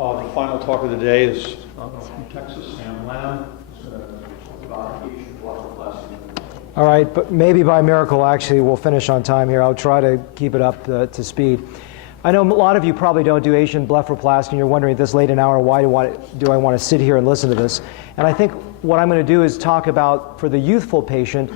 The final talk of the day is from Texas, Sam Lamb. He's going to talk about Asian blepharoplasty. All right, but maybe by miracle, actually, we'll finish on time here. I'll try to keep it up to speed. I know a lot of you probably don't do Asian blepharoplasty, and you're wondering at this late an hour, why do I want to sit here and listen to this? And I think what I'm going to do is talk about, for the youthful patient,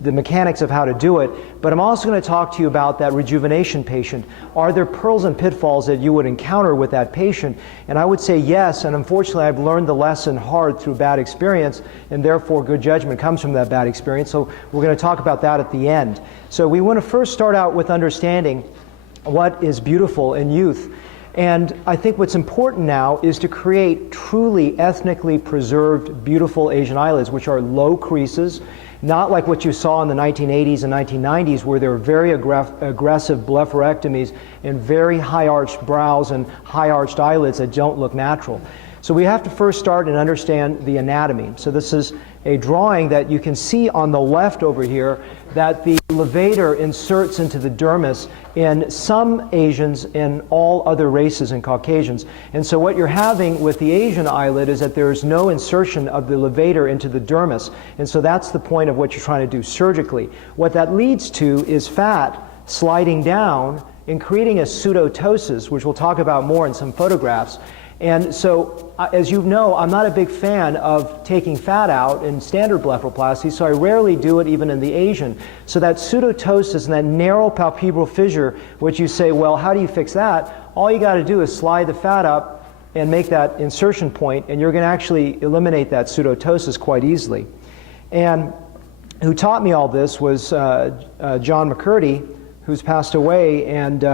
the mechanics of how to do it, but I'm also going to talk to you about that rejuvenation patient. Are there pearls and pitfalls that you would encounter with that patient? And I would say yes, and unfortunately I've learned the lesson hard through bad experience, and therefore good judgment comes from that bad experience. So we're going to talk about that at the end. So we want to first start out with understanding what is beautiful in youth. And I think what's important now is to create truly ethnically preserved, beautiful Asian eyelids, which are low creases, not like what you saw in the 1980s and 1990s, where there were very aggressive blepharectomies and very high-arched brows and high-arched eyelids that don't look natural. So we have to first start and understand the anatomy. So this is a drawing that you can see on the left over here that the levator inserts into the dermis in some Asians and all other races and Caucasians. And so what you're having with the Asian eyelid is that there's no insertion of the levator into the dermis. And so that's the point of what you're trying to do surgically. What that leads to is fat sliding down and creating a pseudo ptosis, which we'll talk about more in some photographs. And so, as you know, I'm not a big fan of taking fat out in standard blepharoplasty, so I rarely do it even in the Asian. So that pseudo ptosis and that narrow palpebral fissure, which you say, well, how do you fix that? All you got to do is slide the fat up and make that insertion point, and you're going to actually eliminate that pseudo ptosis quite easily. And who taught me all this was John McCurdy, who's passed away, and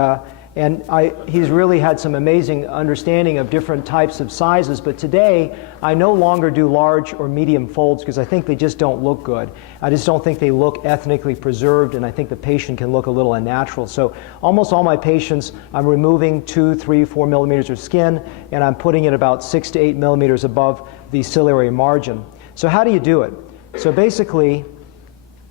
he's really had some amazing understanding of different types of sizes, but today I no longer do large or medium folds because I think they just don't look good. I just don't think they look ethnically preserved, and I think the patient can look a little unnatural. So almost all my patients, I'm removing 2, 3, 4 millimeters of skin, and I'm putting it about 6 to 8 millimeters above the ciliary margin. So how do you do it? So basically,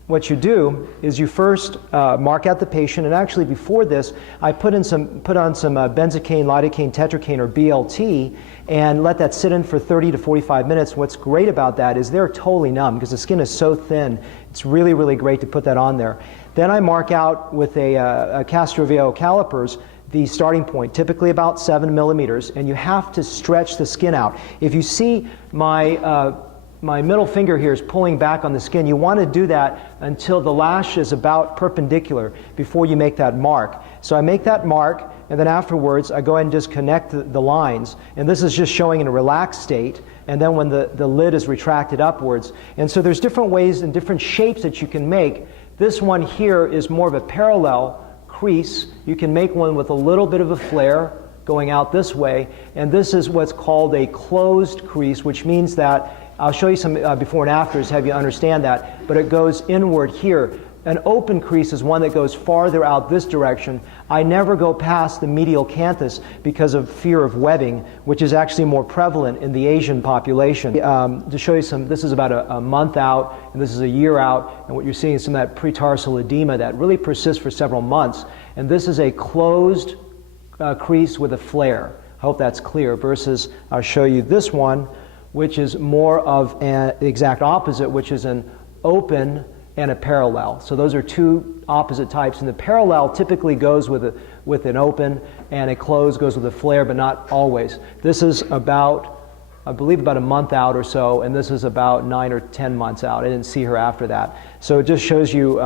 what you do is you first mark out the patient, and actually before this, I put on some benzocaine, lidocaine, tetracaine, or BLT, and let that sit in for 30 to 45 minutes. What's great about that is they're totally numb because the skin is so thin. It's really, really great to put that on there. Then I mark out with a Castroviejo calipers the starting point, typically about 7 millimeters, and you have to stretch the skin out. If you see my middle finger here is pulling back on the skin. You want to do that until the lash is about perpendicular before you make that mark. So I make that mark, and then afterwards I go ahead and just connect the lines. And this is just showing in a relaxed state, and then when the lid is retracted upwards. And so there's different ways and different shapes that you can make. This one here is more of a parallel crease. You can make one with a little bit of a flare going out this way, and this is what's called a closed crease, which means that I'll show you some before and afters, have you understand that, but it goes inward here. An open crease is one that goes farther out this direction. I never go past the medial canthus because of fear of webbing, which is actually more prevalent in the Asian population. To show you some, this is about a month out, and this is a year out, and what you're seeing is some of that pretarsal edema that really persists for several months. And this is a closed crease with a flare. I hope that's clear, versus I'll show you this one, which is more of the exact opposite, which is an open and a parallel. So those are two opposite types, and the parallel typically goes with an open, and a closed goes with a flare, but not always. This is about, I believe, about a month out or so, and this is about 9 or 10 months out. I didn't see her after that. So it just shows you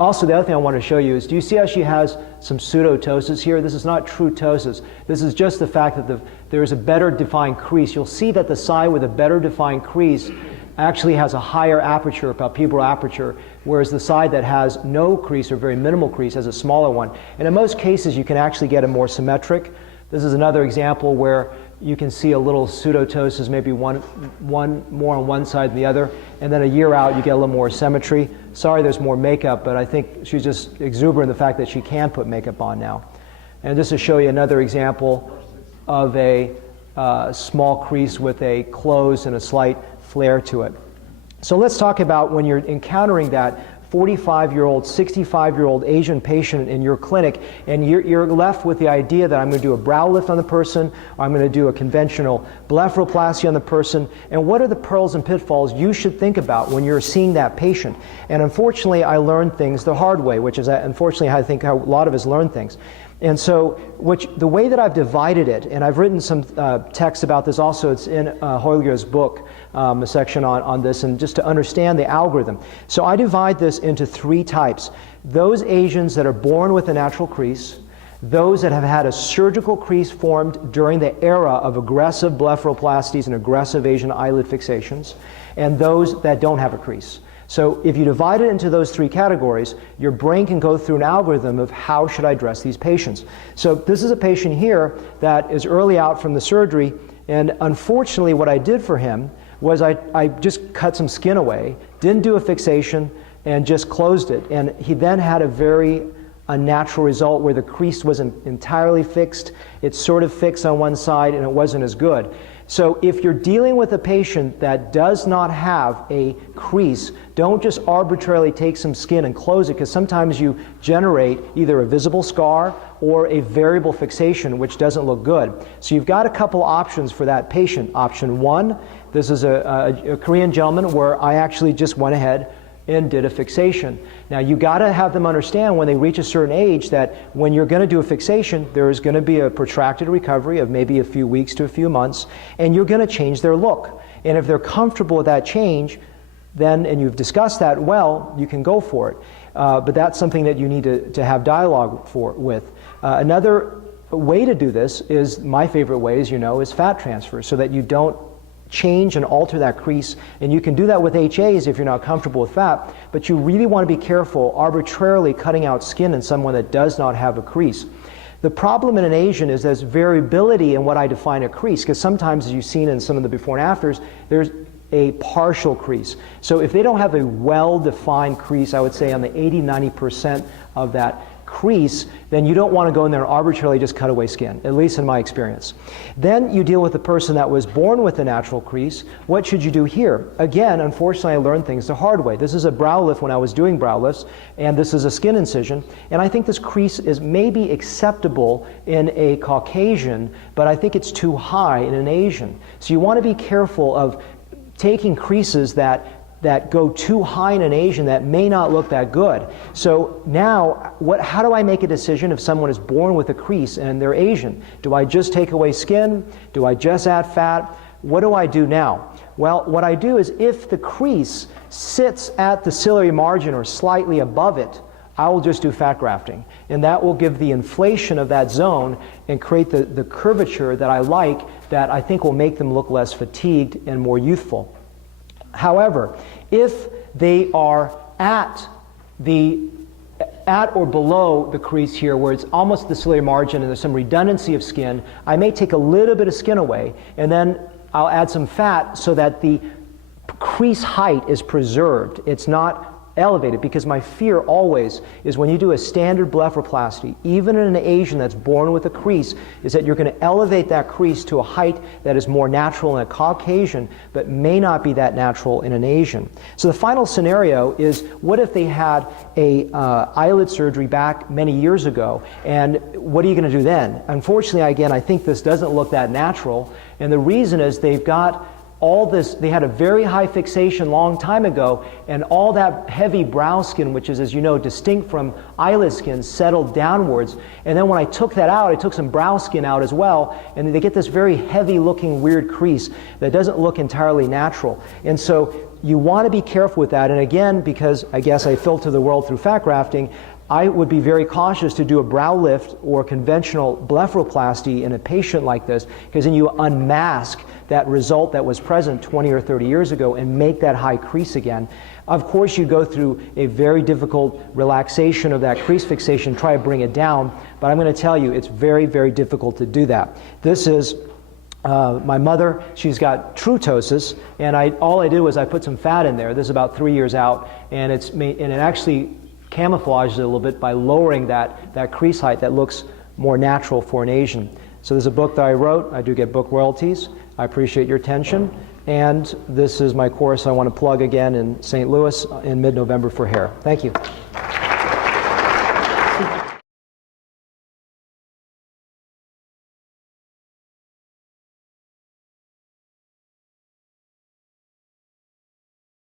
also, the other thing I want to show you is, do you see how she has some pseudo ptosis here? This is not true ptosis. This is just the fact that there is a better defined crease. You'll see that the side with a better defined crease actually has a higher aperture, palpebral aperture, whereas the side that has no crease or very minimal crease has a smaller one. And in most cases, you can actually get a more symmetric. This is another example where you can see a little pseudo ptosis, maybe one more on one side than the other, and then a year out you get a little more symmetry. Sorry there's more makeup, but I think she's just exuberant in the fact that she can put makeup on now. And just to show you another example of a small crease with a close and a slight flare to it. So let's talk about when you're encountering that 45-year-old, 65-year-old Asian patient in your clinic, and you're left with the idea that I'm going to do a brow lift on the person, or I'm going to do a conventional blepharoplasty on the person, and what are the pearls and pitfalls you should think about when you're seeing that patient? And unfortunately, I learned things the hard way, which is unfortunately I think how a lot of us learn things. And so the way that I've divided it, and I've written some text about this also, it's in Hoyler's book, a section on this, and just to understand the algorithm. So I divide this into three types. Those Asians that are born with a natural crease, those that have had a surgical crease formed during the era of aggressive blepharoplasties and aggressive Asian eyelid fixations, and those that don't have a crease. So if you divide it into those three categories, your brain can go through an algorithm of how should I address these patients. So this is a patient here that is early out from the surgery, and unfortunately what I did for him was I just cut some skin away, didn't do a fixation, and just closed it. And he then had a very unnatural result where the crease wasn't entirely fixed. It's sort of fixed on one side, and it wasn't as good. So if you're dealing with a patient that does not have a crease, don't just arbitrarily take some skin and close it, because sometimes you generate either a visible scar or a variable fixation, which doesn't look good. So you've got a couple options for that patient. Option one, this is a Korean gentleman where I actually just went ahead and did a fixation. Now you got to have them understand when they reach a certain age that when you're going to do a fixation, there is going to be a protracted recovery of maybe a few weeks to a few months, and you're going to change their look. And if they're comfortable with that change, then, and you've discussed that well, you can go for it. But that's something that you need to have dialogue with. Another way to do this is, my favorite way, as you know, is fat transfer, so that you don't change and alter that crease. And you can do that with HAs if you're not comfortable with fat, but you really want to be careful arbitrarily cutting out skin in someone that does not have a crease. The problem in an Asian is there's variability in what I define a crease, because sometimes, as you've seen in some of the before and afters, there's a partial crease. So if they don't have a well-defined crease, I would say on the 80-90% of that crease, then you don't want to go in there and arbitrarily just cut away skin, at least in my experience. Then you deal with the person that was born with a natural crease. What should you do here? Again, unfortunately, I learned things the hard way. This is a brow lift when I was doing brow lifts, and this is a skin incision, and I think this crease is maybe acceptable in a Caucasian, but I think it's too high in an Asian. So you want to be careful of taking creases that go too high in an Asian that may not look that good. So now, how do I make a decision if someone is born with a crease and they're Asian? Do I just take away skin? Do I just add fat? What do I do now? Well, what I do is, if the crease sits at the ciliary margin or slightly above it, I will just do fat grafting. And that will give the inflation of that zone and create the curvature that I like, that I think will make them look less fatigued and more youthful. However, if they are at or below the crease here, where it's almost the ciliary margin and there's some redundancy of skin, I may take a little bit of skin away, and then I'll add some fat so that the crease height is preserved. It's not elevated, because my fear always is when you do a standard blepharoplasty, even in an Asian that's born with a crease, is that you're going to elevate that crease to a height that is more natural in a Caucasian, but may not be that natural in an Asian. So the final scenario is, what if they had a eyelid surgery back many years ago, and what are you going to do then? Unfortunately, again, I think this doesn't look that natural, and the reason is they've got all this, they had a very high fixation long time ago, and all that heavy brow skin, which is, as you know, distinct from eyelid skin, settled downwards. And then when I took that out, I took some brow skin out as well, and they get this very heavy looking weird crease that doesn't look entirely natural. And so you want to be careful with that. And again, because I guess I filter the world through fat grafting, I would be very cautious to do a brow lift or conventional blepharoplasty in a patient like this, because then you unmask that result that was present 20 or 30 years ago and make that high crease again. Of course, you go through a very difficult relaxation of that crease fixation, try to bring it down, but I'm going to tell you, it's very, very difficult to do that. This is my mother. She's got true ptosis, and all I did was I put some fat in there. This is about 3 years out, and it actually camouflages it a little bit by lowering that crease height that looks more natural for an Asian. So there's a book that I wrote. I do get book royalties. I appreciate your attention. And this is my course I want to plug again in St. Louis in mid-November for hair. Thank you.